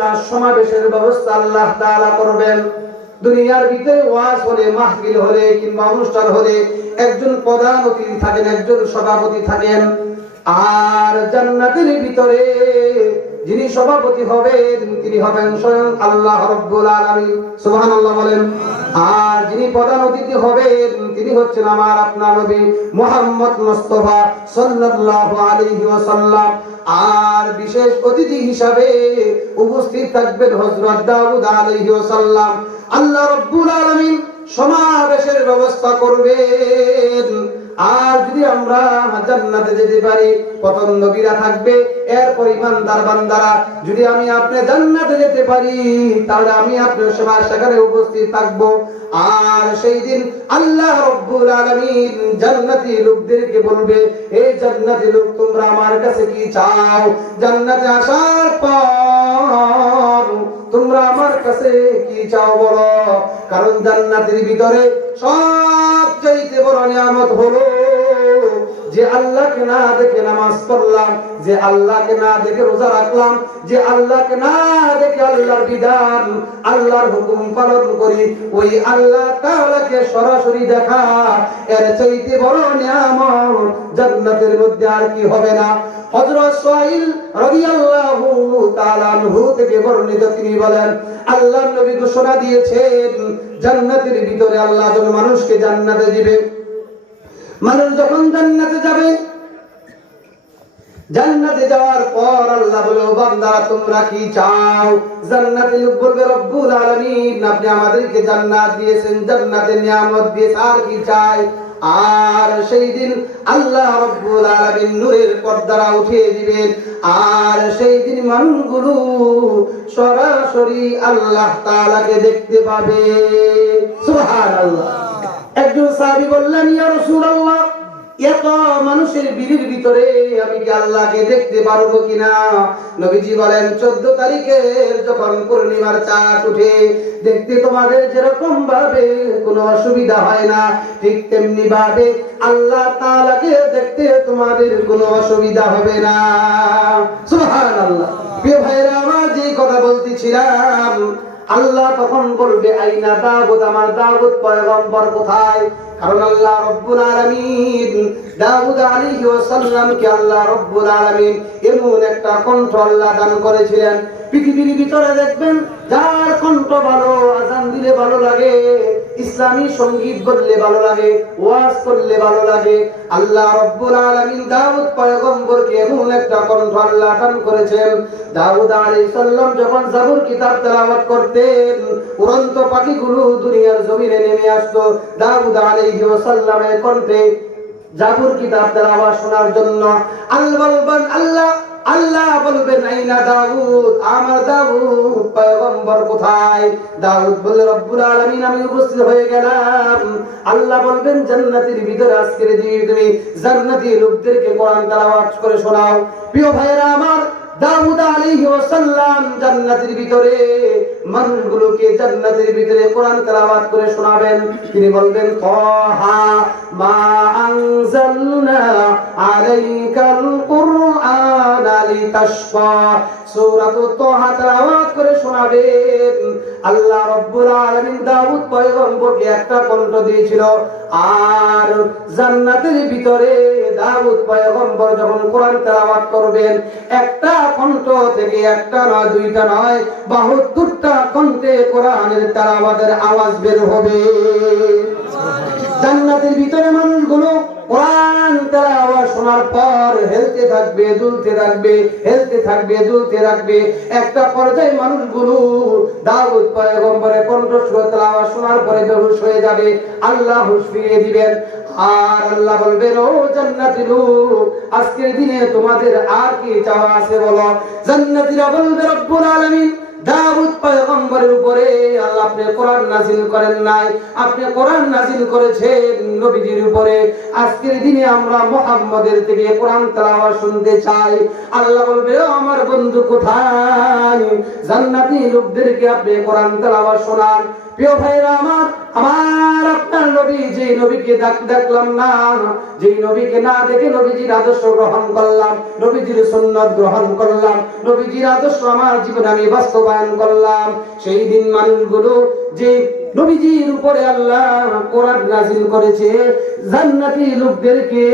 একটা সমাবেশের ব্যবস্থা আল্লাহ তাআলা করবেন। দুনিয়ার ভিতরে ওয়াজ হলে, মাহফিল হলে কিংবা অনুষ্ঠান হলে একজন প্রধান অতিথি থাকেন, একজন সভাপতি থাকেন। আর জান্নাতের ভিতরে যিনি সভাপতি হবেন তিনি হবেন স্বয়ং আল্লাহ রাব্বুল আলামিন। সুবহানাল্লাহ বলেন। আর যিনি প্রধান অতিথি হবেন তিনি হচ্ছেন আমার আপনার নবী মুহাম্মদ মুস্তাফা সাল্লাল্লাহু আলাইহি ওয়াসাল্লাম। আর বিশেষ অতিথি হিসাবে উপস্থিত থাকবেন হযরত দাউদ আলাইহি ওয়াসাল্লাম। আল্লাহ রাব্বুল আলামিন সমাবেশের ব্যবস্থা করবেন। আর যদি আমরা জান্নাতে যেতে পারি, প্রথম নবীরা থাকবে, এরপর ইমানদার বান্দারা। যদি আমি আপনি জান্নাতে যেতে পারি তাহলে আমি আপনার সেখানে উপস্থিত থাকবো। আর সেই দিন আল্লাহ রাব্বুল আলামিন জান্নাতি লোকদেরকে বলবে, এই জান্নাতি লোক তোমরা আমার কাছে কি চাও? জান্নাতে আসার পর তোমরা আমার কাছে কি চাও বলো। কারণ জান্নাতের ভিতরে সবচাইতে বড় নিয়ামত হলো যে আল্লাহকে না দেখে নামাজ পড়লাম, যে আল্লাহকে না দেখে রোজা রাখলাম, যে আল্লাহকে না দেখে আল্লাহর বিধান, আল্লাহর হুকুম পালন করি, ওই আল্লাহ তাআলাকে সরাসরি দেখা। এর চাইতে বড় নিয়ামত জান্নাতের মধ্যে আর কি হবে না। হযরত সুহাইল রাদিয়াল্লাহু তাআলা আনহু থেকে বর্ণিত, তিনি বলেন আল্লাহর নবী ঘোষণা দিয়েছেন জান্নাতের ভিতরে আল্লাহ যখন মানুষকে জান্নাতে দিবে, মানুষ যখন জান্নাতে যাবে, জান্নাতে যাওয়ার পর আল্লাহ বলে, ও বান্দারা তোমরা কি চাও? জান্নাতে লোক বলবে, রব্বুল আলামিন আপনি আমাদেরকে জান্নাত দিয়েছেন, জান্নাতের নিয়ামত দিয়েছেন, আর কি চাই? আর সেই দিন আল্লাহ রাব্বুল আলামিন নূরের পর্দারা উঠিয়ে দিবেন। আর সেই দিন মানুষগুলো সরাসরি আল্লাহ তাআলাকে দেখতে পাবে। সুবহানাল্লাহ। একজন সাহাবী বললেন, ইয়া রাসূলুল্লাহ, এত মানুষের ভিড়ের ভিতরে আমি কি আল্লাহকে দেখতে পারবো কিনা? নবীজি বলেন, 14 তারিখের যখন পূর্ণিমার চাঁদ উঠে, দেখতে তোমাদের যেরকম ভাবে কোনো অসুবিধা হয় না, ঠিক তেমনি ভাবে আল্লাহ তাআলাকে দেখতে তোমাদের কোনো অসুবিধা হবে না। সুবহানাল্লাহ। প্রিয় ভাইরা আমার, যে কথা বলতেছিলাম, আল্লাহ তখন বলবে, আইনা দাউদ, আমার দাউদ পয়গম্বর কোথায়? কারণ আল্লাহ রাব্বুল আলামিন দাউদ আলাইহিস সালামকে আল্লাহ রাব্বুল আলামিন এমন একটা কণ্ঠ আল্লাহ দান করেছিলেন, পৃথিবীর ভিতরে দেখবেন যার কণ্ঠ ভালো, আযান দিলে ভালো লাগে, ইসলামী সঙ্গীত বললে ভালো লাগে, ওয়াজ করলে ভালো লাগে। আল্লাহ রাব্বুল আলামিন দাউদ পয়গম্বরকে এমন একটা কণ্ঠ আল্লাহ দান করেছেন। দাউদ আলাইহিস সালাম যখন জাবুর কিতাব তেলাওয়াত করতেন, উড়ন্ত পাখিগুলো দুনিয়ার জমিনে নেমে আসতো দাউদ আলাইহিস সালামের কণ্ঠে জাবুর কিতাব তেলাওয়াত শোনার জন্য। আল্লাহ বলবেন, আইনা দাউদ, আমার দাউদ পয়গম্বর কোথায়? দাউদ বলে, রব্বুল আলামিন আমি উপস্থিত হয়ে গেলাম। আল্লাহ বলবেন, জান্নাতের ভিতরে আজকের দিনে তুমি জান্নাতি লোকদেরকে কোরআন তেলাওয়াত করে শোনাও। প্রিয় ভাইরা আমার, দাউদ আলাইহিস সালাম জান্নাতের ভিতরে মানুষগুলোকে জান্নাতের ভিতরে কোরআন তেলাওয়াত করে শোনাবেন। তিনি বলবেন, তাহা মা আনজালনা আলাইকাল কুরআনা লিতাশকা, সূরাতুত তাহা তেলাওয়াত করে শোনাবেন। আল্লাহ রাব্বুল আলামিন দাউদ পয়গম্বরকে একটা কণ্ঠ দিয়েছিল। আর জান্নাতের ভিতরে দাউদ পয়গম্বর যখন কোরআন তেলাওয়াত করবেন, একটা কণ্ঠ থেকে একটা নয়, দুইটা নয়, 72টা কণ্ঠে কোরআনের তেলাওয়াতের আওয়াজ বের হবে। জান্নাতের ভিতরে মানুষগুলো কোরআন তেলাওয়াত শোনার পর হেলতে থাকবে, দুলতে থাকবে, হেলতে থাকবে, দুলতে থাকবে। একটা পর্যায়ে মানুষগুলো দাউদ পয়গম্বরের কণ্ঠস্বর তেলাওয়াত শোনার পরে বেহুশ হয়ে যাবে। আল্লাহ হুঁশ ফিরিয়ে দিবেন। আর আল্লাহ বলবেন, ও জান্নাতি লোক, আজকের দিনে তোমাদের আর কি চাওয়া আছে বলো। জান্নাতীরা বলবে, রব্বুল আলামিন দাউদ পয়গম্বরের উপরে আল্লাহ আপনি কোরআন নাযিল করেন নাই, আপনি কোরআন নাযিল করেছেন নবীজির উপরে। আজকের দিনে আমরা মুহাম্মাদের থেকে কোরআন তেলাওয়াত শুনতে চাই। আল্লাহ বলবে, ও আমার বন্ধু কোথায়? জান্নাতি লোকদেরকে আপনি কোরআন তেলাওয়াত শোনান। প্রিয় ভাইরা আমার, আমার আপনার নবী যে নবীকে দেখলাম না, যে নবীকে না দেখে নবীজির আদর্শ গ্রহণ করলাম, নবীজির সুন্নাত গ্রহণ করলাম, নবীজির আদর্শ আমার জীবনে আমি বাস্তবায়ন করলাম, সেই দিন মানুষগুলো যে নবীজির উপরে আল্লাহ কোরআন নাযিল করেছে জান্নাতি লোকদেরকে,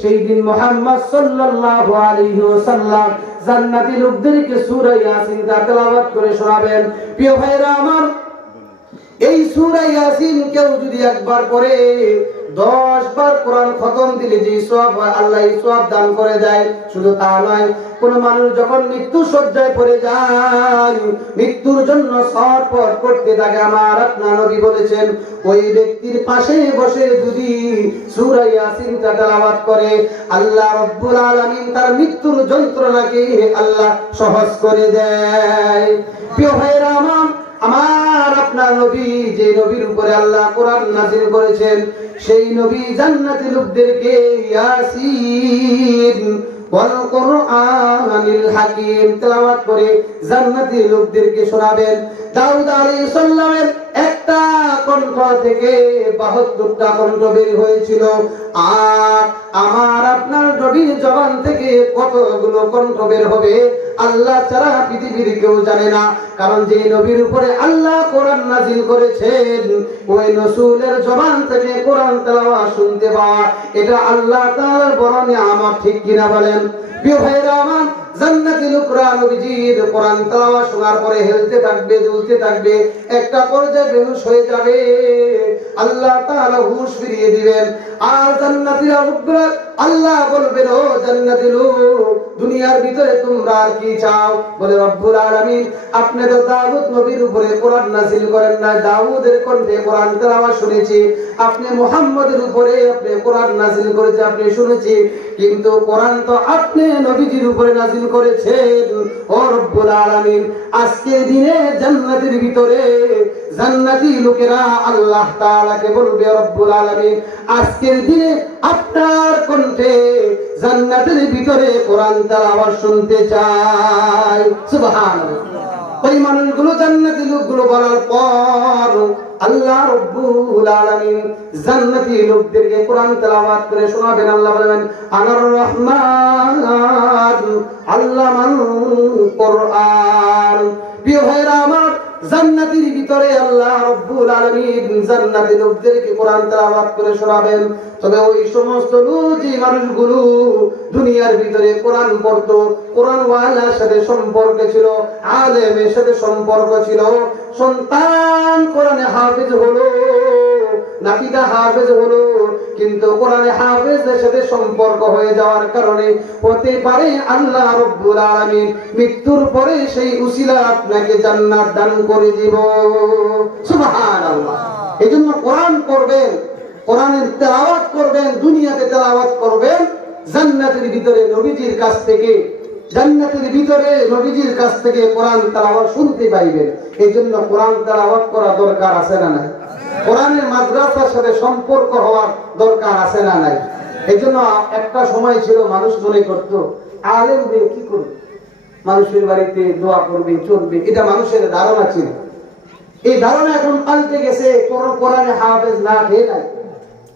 সেই দিন মুহাম্মদ সাল্লাল্লাহু আলাইহি ওয়াসাল্লাম জান্নাতি লোকদেরকে সূরা ইয়াসিন তেলাওয়াত করে শোনাবেন। প্রিয় ভাইরা আমার, এই সূরা ইয়াসিন কেউ যদি একবার পড়ে 10 বার কোরআন খতম দিলে যে সওয়াব হয় আল্লাহ এই সওয়াব দান করে দেয়। শুধু তা নয়, কোন মানুষ যখন মৃত্যু শয্যায় পড়ে যায়, মৃত্যুর জন্য ছটফট করতে থাকে, আমার আপনার নবী বলেছেন ওই ব্যক্তির পাশে বসে যদি সূরা ইয়াসিন তেলাওয়াত করে আল্লাহ রাব্বুল আলামিন তার মৃত্যুর যন্ত্রণাকে আল্লাহ সহজ করে দেয়। প্রিয় ভাইরা আমার, আমার আপনার নবী যে নবীর উপরে আল্লাহ কোরআন নাযিল করেছেন, সেই নবী জান্নাতি লোকদেরকে ইয়াসিন ওয়াল কুরআনিল হাকীম তেলাওয়াত করে জান্নাতি লোকদেরকে শোনাবেন। দাউদ আলাইহিস সালামের একটা কণ্ঠ থেকে 72টা কণ্ঠ বের হয়েছিল, আর আমার আপনার নবীর জবান থেকে কতগুলো কণ্ঠ বের হবে আল্লাহ ছাড়া পৃথিবীর কেউ জানে না। কারণ যে নবীর উপরে আল্লাহ কোরআন নাযিল করেছেন ওই রাসূলের জবান থেকে কোরআন তেলাওয়াত শুনতে পাওয়া, এটা আল্লাহ তাআলার বড় নিয়ামত, ঠিক কিনা বলেন? প্রিয় ভাইরা আমার, জান্নাতি লোকরা নবীজির কোরআন তেলাওয়াত শোনার পরে হেলতে থাকবে, দুলতে থাকবে, একটা পর্যায়ে বেহুশ হয়ে যাবে, আল্লাহ তাআলা হুঁশ ফিরিয়ে দিবেন। আর জান্নাতীরা লোকরা আল্লাহ বলবেন, ও জান্নাতি লোক, দুনিয়ার ভিতরে তোমরা আর কি চাও? বলে রব্বুল আলামিন আপনি তো দাউদ নবীর উপরে কোরআন নাযিল করেন না, দাউদের কণ্ঠে কোরআন তেলাওয়াত শুনেছি, আপনি মুহাম্মদের উপরে আপনি কোরআন নাযিল করেছেন, আপনি শুনেছি, কিন্তু কোরআন তো আপনি নবীজির উপরে নাযিল করেছেন। ও রব্বুল আলামিন, আজকের দিনে জান্নাতের ভিতরে জান্নাতি লোকেরা আল্লাহ তাআলাকে বলবে, রব্বুল আলামিন আজকের দিনে আপনার কণ্ঠে জান্নাতের ভিতরে কোরআন তেলাওয়াত শুনতে চাই। সুবহানাল্লাহ। ওই মানুষগুলো জান্নাতি লোকগুলো বলার পর আল্লাহ রাব্বুল আলামিন জান্নাতি লোকদেরকে কোরআন তেলাওয়াত করে শোনাবেন। আল্লাহ বলেন, আনার রহমান আল্লামাল কোরআন। প্রিয় ভাইরা আমার, জান্নাতের ভিতরে আল্লাহ রাব্বুল আলামিন জান্নাতি লোকদেরকে কোরআন তেলাওয়াত করে শোনাবেন। তবে ওই সমস্ত যে মানুষগুলো দুনিয়ার ভিতরে কোরআন পড়তো, কোরআন ওয়ালার সাথে সম্পর্ক ছিল, আলেমের সাথে সম্পর্ক ছিল, সন্তান কোরআনে হাফেজ হলো, নাতিদা হাফেজ হলো, কিন্তু কোরআনে হাফেজের সাথে সম্পর্ক হয়ে যাওয়ার কারণে হতে পারে আল্লাহ রাব্বুল আলামিন মৃত্যুর পরে সেই উসিলা আপনাকে জান্নাত দান করে দিব। সুবহানাল্লাহ। এজন্য কোরআন পড়বেন, কোরআনের তেলাওয়াত করবেন, দুনিয়াতে তেলাওয়াত করবেন, জান্নাতের ভিতরে নবীজির কাছ থেকে, জান্নাতের ভিতরে নবীজির কাছ থেকে কোরআন তেলাওয়াত শুনতে পাইবেন। এইজন্য কোরআন তেলাওয়াত করা দরকার আছে না নাই? কোরআনের মাদ্রাসার সাথে সম্পর্ক হওয়ার দরকার আছে না নাই? এইজন্য একটা সময় ছিল মানুষ মনে করতো আলেম হয়ে কি করবে, মানুষের বাড়িতে দোয়া করবে, চলবে, এটা মানুষের ধারণা ছিল। এই ধারণা এখন পাল্টে গেছে। কোরআনে হাফেজ না খেয়ে নাই,